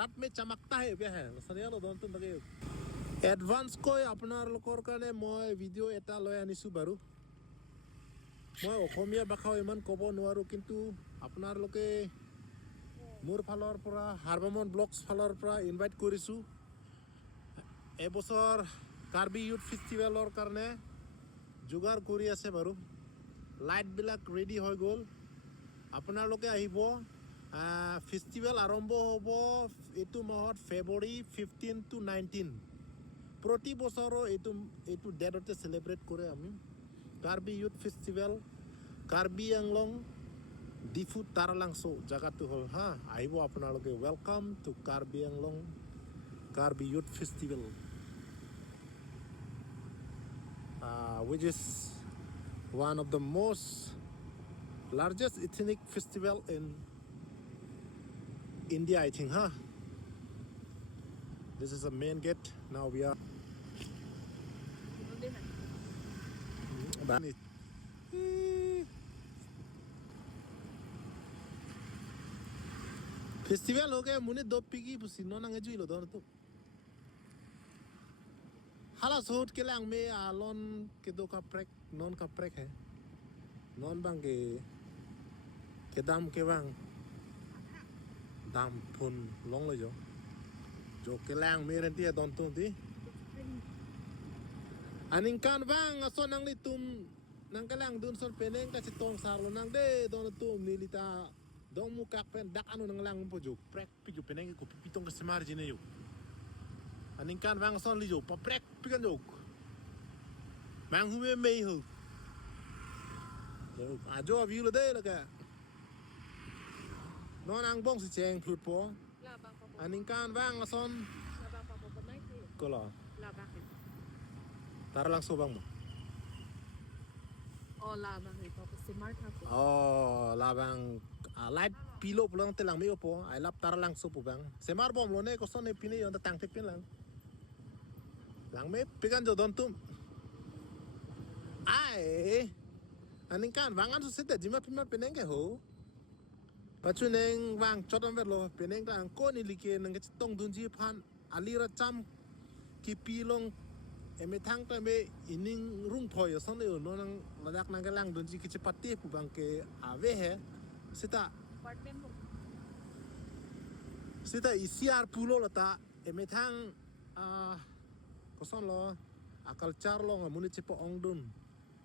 रात में चमकता है क्या है सरिया लो दोन तुम लगे एडवांस कोई अपना लोकर কাৰণে মই ভিডিও এটা লৈ আনিছো বাৰু মই অসমীয়া ভাষা ইমান ক'ব নোৱাৰো কিন্তু আপোনালোকে মোৰ ফালৰ পৰা হাৰবামন ব্লগছ ফালৰ পৰা ইনভাইট কৰিছো এবছৰ কাৰ্বি ইউথ ফেষ্টিভেলৰ কাৰণে যোগাৰ কৰি আছে বাৰু লাইট বিলাক ৰেডি হৈ গ'ল আপোনালোকে আহিব ফেষ্টিভেল আৰম্ভ হ'ব এটো মাহত ফেব্ৰুৱাৰী 15 to 19 প্ৰতি বছৰ এটো ডেটতে সেলিব্ৰেট কৰে আমি কাৰ্বি ইউথ ফেষ্টিভেল কাৰ্বি আংলং ডিফু তাৰালাংছো জাগাটো হল হা আহিব আপোনালোকে welcome to Karbi Anglong Karbi youth festival which is one of the most largest ethnic festival in India I think huh this is the main gate now we are Bani festival हो गया मुने दो पिगी पुसी नो नंगे जुइलो दोन तो हाला सोट के लांग में alone के दो का प्रेक नॉन का प्रेक है नॉन बांग के दाम के बांग दाम फुन लोंग ले जो के लांग में रहती है दोन तो दी aning kan bang aso nang litum nang kalang dun son peneng kasi tong sarlo nang de don tum nilita dong mukak pen dak anu nang lang po juk prek pigu peneng ko pitong kasi margin yo aning kan bang son li jo pa prek pigan jok mang hume mei hu ajo aviu le de la ka non ang bong si cheng plut po aning kan bang son ko la Tara lang sobang mo. Oh, labang ito. Smart ako. Oh, labang light pilo pulang telang mi opo. I love tara lang so po bang. Semar bom lo ne ko son ne pini yon tang tepin lang. Lang me pigan jo don tum. Ai. Aning kan wangan so sita jima pima peneng ke ho. Pacu neng wang chodom ver lo peneng lang ko ni like nang tong dunji phan alira cham ki pilong eme thang ta me ining rung thoi son le no nang ladak nang lang don ji ki chapati pu bang ke ave he sita isiar pulo lata eme thang ko son lo a culture lo muni chipo ong dun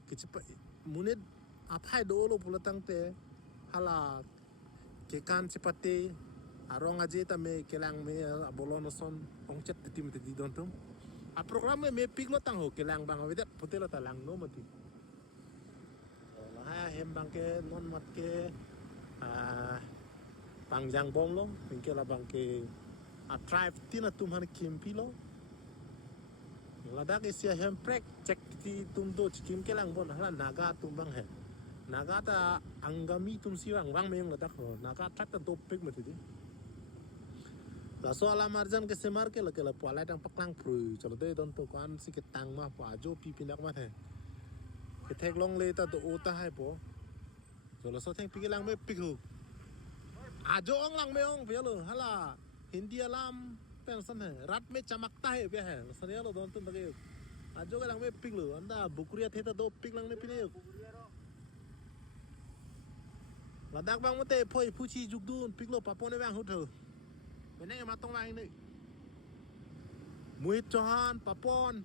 ki chipa muni aphai do lo pula tang te hala ke kan chapati arong aje ta me kelang me bolono son ong chat tim te di don tum a program me piglo tang ho kelang bang wedat putelo talang no mati la ha hem bang ke non mat ke pangjang bom lo pingke la bang ke a tribe tina tum han kim pilo la da ke sia hem prek check ti tum do kim kelang bon hala naga tum bang he naga ta angami tum siwang bang me la dak ho naga tak ta do pig mati di la soala marjan ke semar ke la pala tang paklang pru chalo de don to kan si ke tang ma pa jo pi pinak ma the ke thek long le ta to ota hai po chalo so theng pi ke lang me pi hu a jo ong lang me ong pe lo hala hindi alam pen san hai rat me chamakta hai pe hai sariya lo don to lage a jo ke lang me pi lo anda bukuriya the ta do pi lang ne pi ne la dak bang mo te phoi phu chi juk dun pi lo pa po ne bang hu thơ bên đây mà tông lại này Muhit Chauhan Papon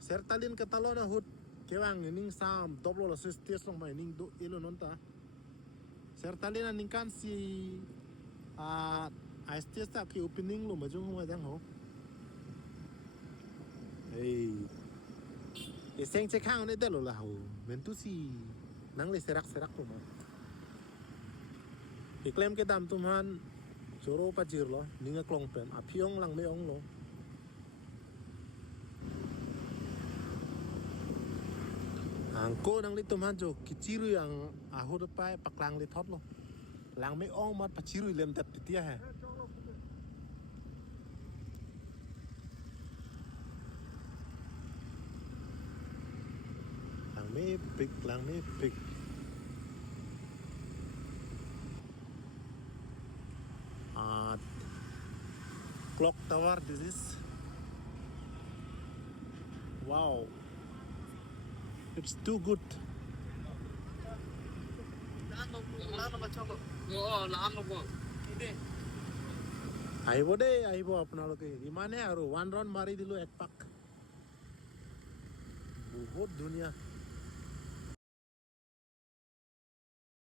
Sertalin Catalona hut kewang ning sam doblo la sistes long mai ning do ilo nonta Sertalin ning kan si a stes ta ki opening lo majung ho dang ho ei seng che khang ne de lo la ho men tu si nang le serak ko ma iklem ke dam tumhan Choro pajir lo, ninga klong pen, apiong lang meong lo. Angko nang litum hanjo, kichiru yang aho depai paklang litot lo. Lang meong mat pachiru lem tat titia he. Lang me pik. clock tower this is. Wow, it's too good. আহিব দেই, আহিব আপোনালোকে। ইমানে আৰু 1 round মাৰি দিলোঁ এক পাক। বহুত ধুনীয়া।